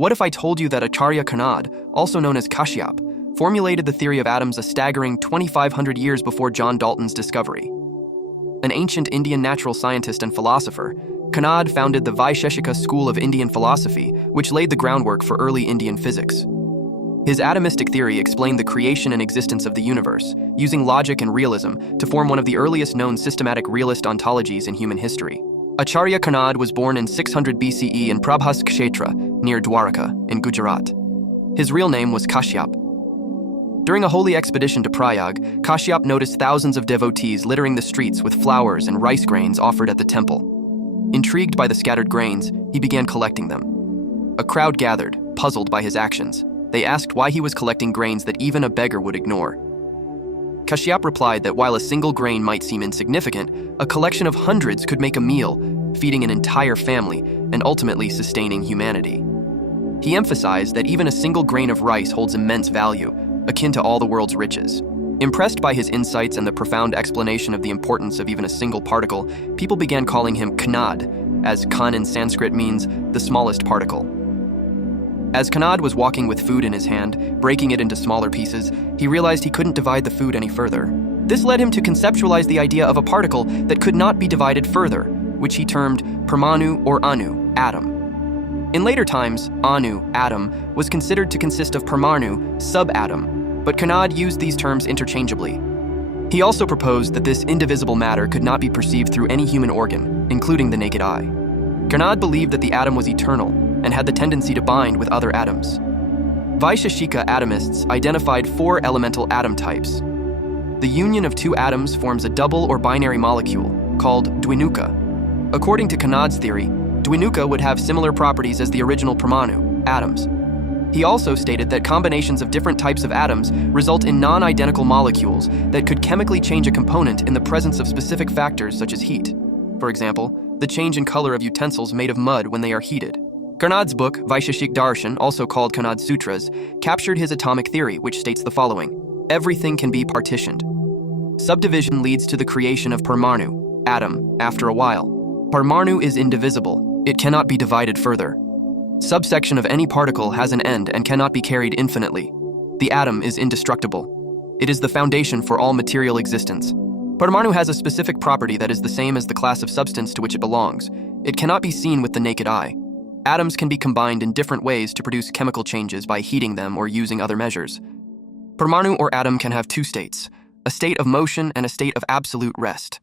What if I told you that Acharya Kanad, also known as Kashyap, formulated the theory of atoms a staggering 2,500 years before John Dalton's discovery? An ancient Indian natural scientist and philosopher, Kanad founded the Vaisheshika school of Indian philosophy, which laid the groundwork for early Indian physics. His atomistic theory explained the creation and existence of the universe, using logic and realism to form one of the earliest known systematic realist ontologies in human history. Acharya Kanad was born in 600 BCE in Prabhas Kshetra, near Dwarka, in Gujarat. His real name was Kashyap. During a holy expedition to Prayag, Kashyap noticed thousands of devotees littering the streets with flowers and rice grains offered at the temple. Intrigued by the scattered grains, he began collecting them. A crowd gathered, puzzled by his actions. They asked why he was collecting grains that even a beggar would ignore. Kashyap replied that while a single grain might seem insignificant, a collection of hundreds could make a meal, feeding an entire family and ultimately sustaining humanity. He emphasized that even a single grain of rice holds immense value, akin to all the world's riches. Impressed by his insights and the profound explanation of the importance of even a single particle, people began calling him Kanad, as Kan in Sanskrit means the smallest particle. As Kanad was walking with food in his hand, breaking it into smaller pieces, he realized he couldn't divide the food any further. This led him to conceptualize the idea of a particle that could not be divided further, which he termed Parmanu or Anu, atom. In later times, Anu, atom, was considered to consist of Parmanu, subatom, but Kanad used these terms interchangeably. He also proposed that this indivisible matter could not be perceived through any human organ, including the naked eye. Kanad believed that the atom was eternal and had the tendency to bind with other atoms. Vaisheshika atomists identified 4 elemental atom types. The union of 2 atoms forms a double or binary molecule, called Dwinuka. According to Kanad's theory, Dwinuka would have similar properties as the original Parmanu, atoms. He also stated that combinations of different types of atoms result in non-identical molecules that could chemically change a component in the presence of specific factors such as heat. For example, the change in color of utensils made of mud when they are heated. Kanad's book, Vaisheshik Darshan, also called Kanad Sutras, captured his atomic theory, which states the following: everything can be partitioned. Subdivision leads to the creation of Parmanu, atom, after a while. Parmanu is indivisible. It cannot be divided further. Subsection of any particle has an end and cannot be carried infinitely. The atom is indestructible. It is the foundation for all material existence. Parmanu has a specific property that is the same as the class of substance to which it belongs. It cannot be seen with the naked eye. Atoms can be combined in different ways to produce chemical changes by heating them or using other measures. Parmanu or atom can have 2 states, a state of motion and a state of absolute rest.